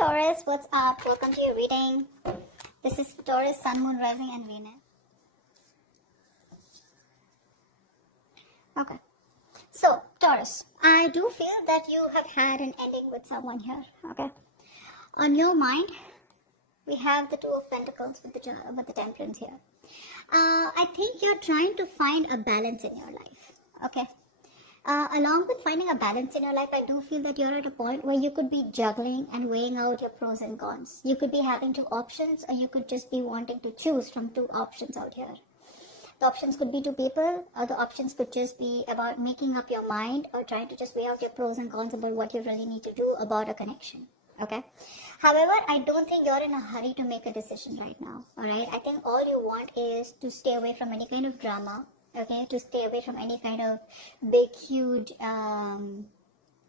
Taurus, what's up? Welcome to your reading. This is Taurus, Sun, Moon, Rising, and Venus. Okay. So, Taurus, I do feel that you have had an ending with someone here. Okay. On your mind, we have the Two of Pentacles with the Temperance here. I think you're trying to find a balance in your life. Okay. Along with finding a balance in your life, I do feel that you're at a point where you could be juggling and weighing out your pros and cons. You could be having two options, or you could just be wanting to choose from two options out here. The options could be two people, or the options could just be about making up your mind or trying to just weigh out your pros and cons about what you really need to do about a connection. Okay. However, I don't think you're in a hurry to make a decision right now. All right. I think all you want is to stay away from any kind of drama. Okay, to stay away from any kind of big, huge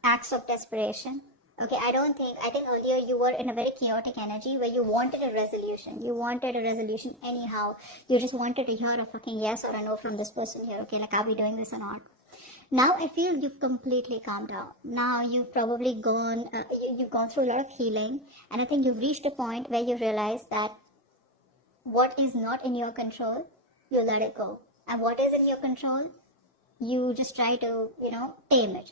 acts of desperation. Okay, I think earlier you were in a very chaotic energy where you wanted a resolution. You wanted a resolution anyhow. You just wanted to hear a fucking yes or a no from this person here. Okay, like, are we doing this or not? Now I feel you've completely calmed down. Now you've probably you've gone through a lot of healing, and I think you've reached a point where you realize that what is not in your control, you let it go. And what is in your control, you just try to, tame it.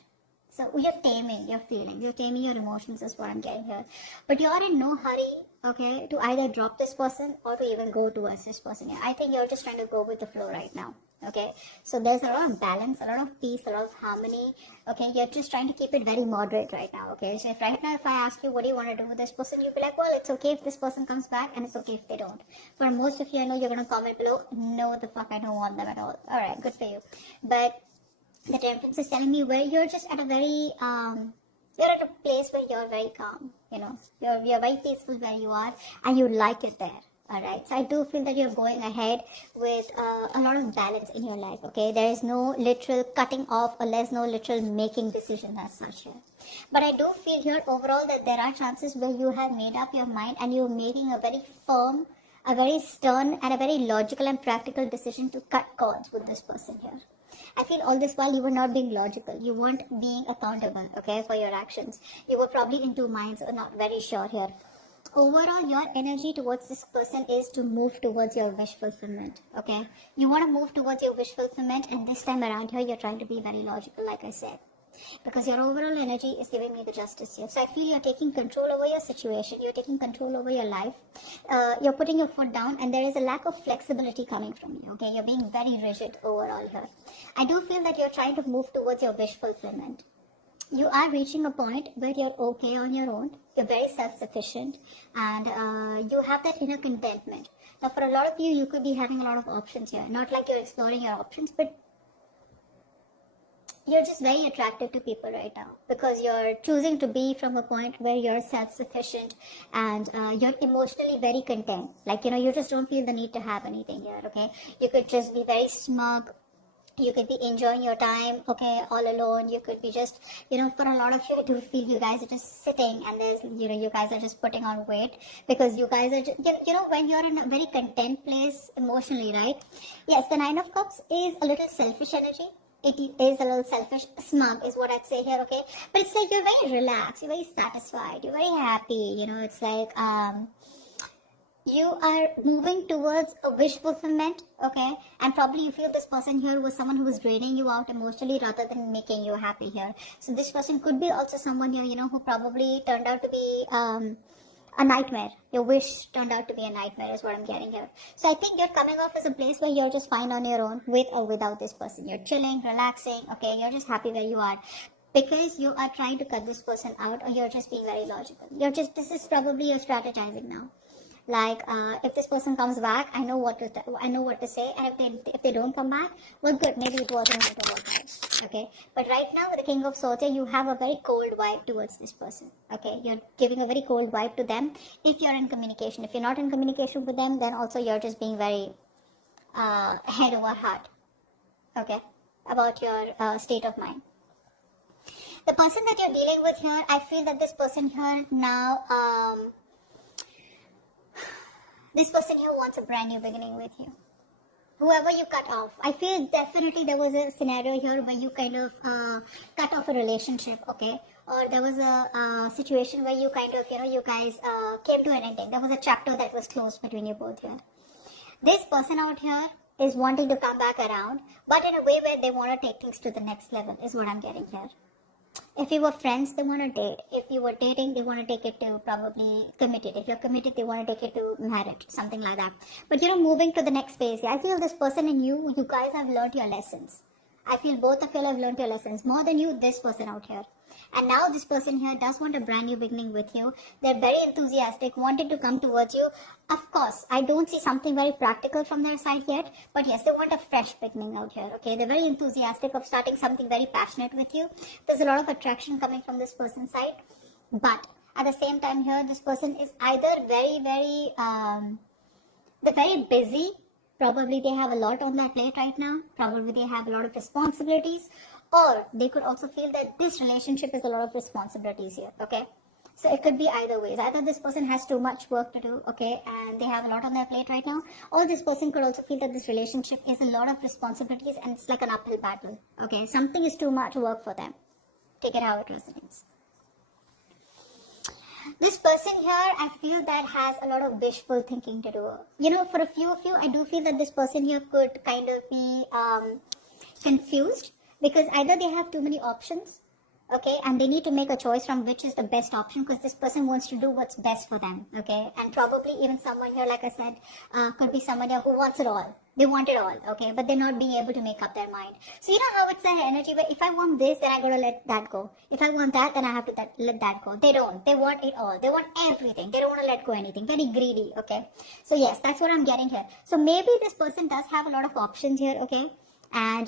So you're taming your feelings, you're taming your emotions is what I'm getting here. But you're in no hurry, okay, to either drop this person or to even go towards this person. I think you're just trying to go with the flow right now. Okay, so there's a lot of balance, a lot of peace, a lot of harmony. Okay, you're just trying to keep it very moderate right now. Okay, so if right now if I ask you what do you want to do with this person, you'll be like, well, it's okay if this person comes back and it's okay if they don't. For most of you, I know you're going to comment below, no, the fuck, I don't want them at all. All right, good for you. But the Temperance is telling me where you're just at a very you're at a place where you're very calm. You're very peaceful where you are, and you like it there. Alright, so I do feel that you're going ahead with a lot of balance in your life, okay? There is no literal cutting off, or there's no literal making decision as such here. But I do feel here overall that there are chances where you have made up your mind and you're making a very firm, a very stern, and a very logical and practical decision to cut cords with this person here. I feel all this while you were not being logical. You weren't being accountable, okay, for your actions. You were probably in two minds or not very sure here. Overall, your energy towards this person is to move towards your wish fulfillment, okay? You want to move towards your wish fulfillment, and this time around here, you're trying to be very logical, like I said. Because your overall energy is giving me the justice here. So I feel you're taking control over your situation, you're taking control over your life, you're putting your foot down, and there is a lack of flexibility coming from you, okay? You're being very rigid overall here. I do feel that you're trying to move towards your wish fulfillment. You are reaching a point where you're okay on your own, you're very self-sufficient, and you have that inner contentment. Now for a lot of you, you could be having a lot of options here. Not like you're exploring your options, but you're just very attractive to people right now because you're choosing to be from a point where you're self-sufficient and you're emotionally very content. Like, you just don't feel the need to have anything here, okay? You could just be very smug. You could be enjoying your time, okay, all alone. You could be just, for a lot of you, I do feel you guys are just sitting and there's, you guys are just putting on weight because you guys are, just, when you're in a very content place emotionally, right? Yes, the Nine of Cups is a little selfish energy. It is a little selfish, smug is what I'd say here, okay? But it's like you're very relaxed, you're very satisfied, you're very happy, it's like, you are moving towards a wish fulfillment, okay? And probably you feel this person here was someone who was draining you out emotionally rather than making you happy here. So this person could be also someone here, who probably turned out to be a nightmare. Your wish turned out to be a nightmare is what I'm getting here. So I think you're coming off as a place where you're just fine on your own with or without this person. You're chilling, relaxing, okay? You're just happy where you are. Because you are trying to cut this person out, or you're just being very logical. This is probably your strategizing now. Like, if this person comes back, I know what to say, and if they don't come back, well, good, maybe it wasn't going to work out, okay? But right now, with the King of Swords, you have a very cold vibe towards this person, okay? You're giving a very cold vibe to them if you're in communication. If you're not in communication with them, then also you're just being very head over heart, okay, about your state of mind. The person that you're dealing with here, I feel that this person here now, this person here wants a brand new beginning with you. Whoever you cut off. I feel definitely there was a scenario here where you kind of cut off a relationship, okay? or there was a situation where you kind of, you guys came to an ending. There was a chapter that was closed between you both here. This person out here is wanting to come back around, but in a way where they want to take things to the next level is what I'm getting here. If you were friends, they want to date. If you were dating, they want to take it to probably committed. If you're committed, they want to take it to marriage, something like that. But moving to the next phase, I feel this person and you guys have learned your lessons. I feel both of you have learned your lessons more than you, this person out here. And now this person here does want a brand new beginning with you. They're very enthusiastic, wanted to come towards you. Of course, I don't see something very practical from their side yet. But yes, they want a fresh beginning out here. Okay, they're very enthusiastic of starting something very passionate with you. There's a lot of attraction coming from this person's side. But at the same time here, this person is either they're very busy. Probably they have a lot on their plate right now. Probably they have a lot of responsibilities. Or they could also feel that this relationship is a lot of responsibilities here, okay? So it could be either ways. Either this person has too much work to do, okay, and they have a lot on their plate right now. Or this person could also feel that this relationship is a lot of responsibilities and it's like an uphill battle, okay? Something is too much work for them. Take it how it resonates. This person here, I feel that has a lot of wishful thinking to do. For a few of you, I do feel that this person here could kind of be confused. Because either they have too many options, okay, and they need to make a choice from which is the best option, because this person wants to do what's best for them, okay, and probably even someone here, like I said, could be someone here who wants it all. They want it all, okay, but they're not being able to make up their mind. So you know how it's the energy where if I want this, then I gotta let that go. If I want that, then I have to let that go. They don't. They want it all. They want everything. They don't want to let go anything. Very greedy, okay. So yes, that's what I'm getting here. So maybe this person does have a lot of options here, okay, and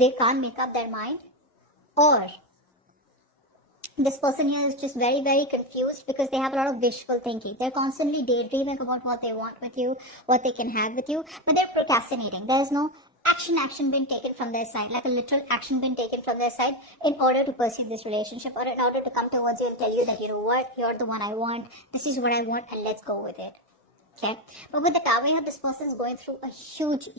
they can't make up their mind, or this person here is just very, very confused because they have a lot of wishful thinking. They're constantly daydreaming about what they want with you, what they can have with you, but they're procrastinating. There's no action being taken from their side, like a literal action being taken from their side in order to pursue this relationship, or in order to come towards you and tell you that, you know what, you're the one I want, this is what I want, and let's go with it. Okay, but with the Tower here, this person is going through a huge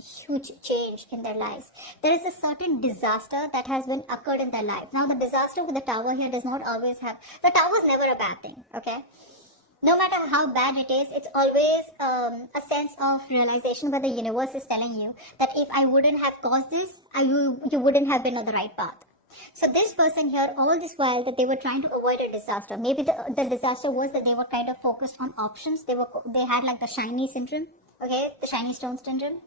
change in their lives. There is a certain disaster that has been occurred in their life. Now, the disaster with the Tower here does not always have, the Tower is never a bad thing, okay? No matter how bad it is, it's always a sense of realization where the universe is telling you that if I wouldn't have caused this, you wouldn't have been on the right path. So this person here, all this while that they were trying to avoid a disaster, maybe the disaster was that they were kind of focused on options. They had like the shiny syndrome, okay, the shiny stone syndrome.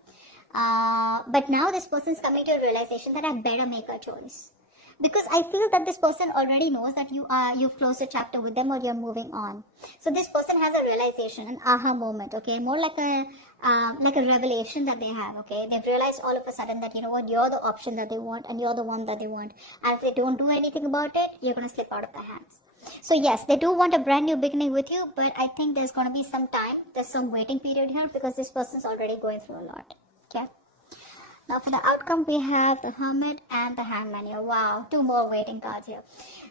But now this person is coming to a realization that I better make a choice, because I feel that this person already knows that you've closed a chapter with them or you're moving on. So this person has a realization, an aha moment, okay, more like a revelation that they have, okay. They've realized all of a sudden that, you know what, you're the option that they want and you're the one that they want. And if they don't do anything about it, you're going to slip out of their hands. So yes, they do want a brand new beginning with you, but I think there's going to be some time. There's some waiting period here because this person's already going through a lot, okay. Now for the outcome, we have the Hermit and the Hangman here. Wow, two more waiting cards here.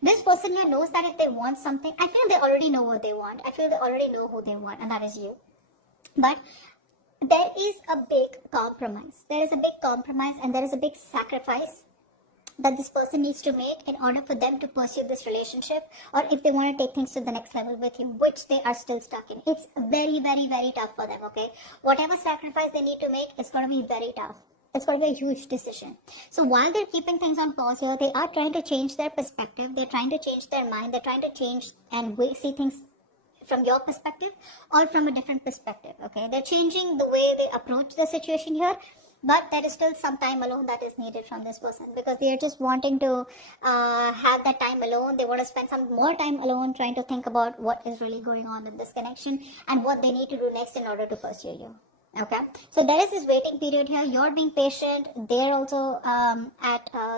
This person here knows that if they want something, I feel they already know what they want. I feel they already know who they want, and that is you. But there is a big compromise. There is a big compromise and there is a big sacrifice that this person needs to make in order for them to pursue this relationship, or if they want to take things to the next level with you, which they are still stuck in. It's very, very, very tough for them, okay? Whatever sacrifice they need to make, it's going to be very tough. It's going to be a huge decision. So while they're keeping things on pause here, they are trying to change their perspective. They're trying to change their mind. They're trying to change and see things from your perspective or from a different perspective, okay? They're changing the way they approach the situation here, but there is still some time alone that is needed from this person, because they are just wanting to have that time alone. They want to spend some more time alone trying to think about what is really going on in this connection and what they need to do next in order to pursue you. Okay, so there is this waiting period here. You're being patient. They're also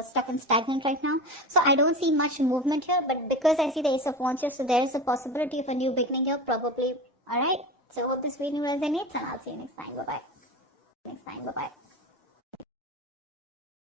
stuck and stagnant right now. So I don't see much movement here, but because I see the Ace of Wands here, so there is a possibility of a new beginning here, probably. All right. So hope this video resonates, and I'll see you next time. Bye bye.